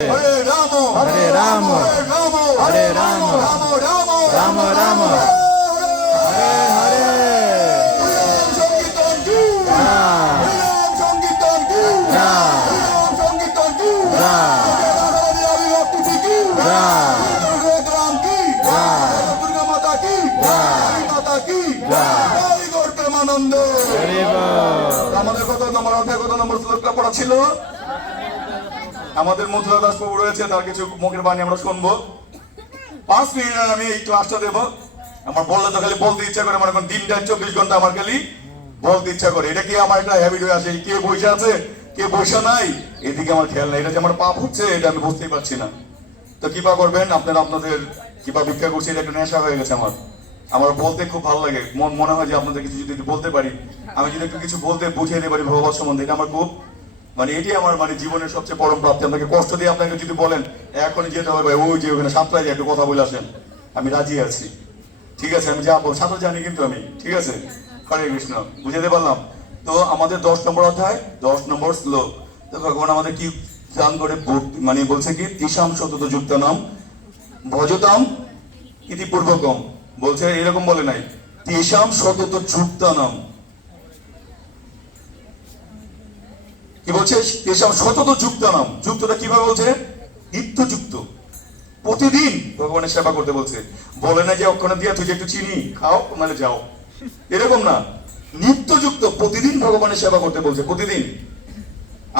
হরে রাম হরে রাম হরে রাম হরে রাম রাম রাম রাম রাম হরে হরে রাম সংকীর্তন কি রাম রাম সংকীর্তন কি রাম রাম সংকীর্তন কি রাম রাধারানী অভিভক্তি কি রাম রাম কি দুর্গা মাতা কি কালী মাতা কি জয় গৌর প্রেমানন্দ হরে বল আমাদের কত নম্বর অধ্যায় কত নম্বর শ্লোকটা পড়া ছিল। আমাদের মথুরা দাস বাবু রয়েছে, তার কিছু মুখের বাণী আমরা শুনব। পাঁচ মিনিটের আমি এই ক্লাসটা দেবো। আমার বললে তো খালি বলতে ইচ্ছা করে মানে দিনটা চব্বিশ ঘণ্টা আমার খালি বলতে ইচ্ছা করে। এটা কি আমার একটা হ্যাবিট হয়ে আছে কে বসে আছে? কে বসে নাই? এদিকে আমার খেয়াল নাই। এটা যে আমার পাপ হচ্ছে, এটা আমি বুঝতেই পারছি না। তো কিবা করবেন, আপনারা আপনাদের কিবা ভিক্ষা করছে, এটা একটা নেশা হয়ে গেছে আমার। আমার বলতে খুব ভালো লাগে। মন মনে হয় যে আপনাদের কিছু যদি বলতে পারি। আমি যদি একটু কিছু বলতে বুঝিয়ে দিতে পারি ভগবত সম্বন্ধে, এটা আমার খুব মানে এটি আমার মানে জীবনের সবচেয়ে পরম প্রাপ্তি। আপনাকে কষ্ট দিয়ে আপনাকে যদি বলেন, এখনই যেতে হবে ওই যে ওখানে সাতটায় যায়, একটু কথা বলে আসেন। আমি রাজি আছি। ঠিক আছে, আমি যাব সাঁতার জানি কিন্তু আমি। ঠিক আছে? হরে কৃষ্ণ। বুঝাতে পারলাম? তো আমাদের দশ নম্বর অধ্যায়, দশ নম্বর শ্লোক। তো ভগবান আমাদের কি দান করে? মানে বলছে কি তিসাম শতত যুক্ত নাম, ভজতাম ইতি পূর্বকম। বলছে, এরকম বলে নাই। তেষাম শতত যুক্ত নাম। কি বলছে? তেষাম শতত যুক্ত নাম। যুক্তটা কীভাবে বলছে? নিত্যযুক্ত প্রতিদিন ভগবানের সেবা করতে বলছে। বলে না যে অক্ষণে দিয়া তুই একটু চিনি, খাও মানে যাও। এরকম না। নিত্যযুক্ত প্রতিদিন ভগবানের সেবা করতে বলছে, প্রতিদিন।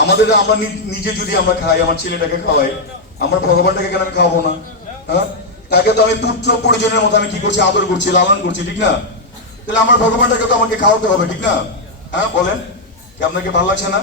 আমাদের আমরা নিজে যদি আমরা খাই, আমার ছেলেটাকে খাওয়াই, আমরা ভগবানটাকে কেন আমি খাওয়াবো না? হ্যাঁ? তাকে তো আমি পুত্র পরিজনের মতো আমি কি করছি? আদর করছি, লালন করছি, ঠিক না? তাহলে আমার ভগবানটাকে তো আমাকে খাওয়াতে হবে, ঠিক না? হ্যাঁ বলেন। কি আপনাকে ভালো লাগছে না?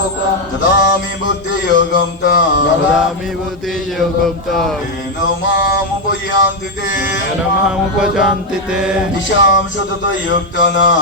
ददामि बुद्धियोगं ताम् ददामि बुद्धि योगं ताम् येन माम् उपयान्ति ते येन मामुपशान्ति ते तेषां सतत युक्तनाम्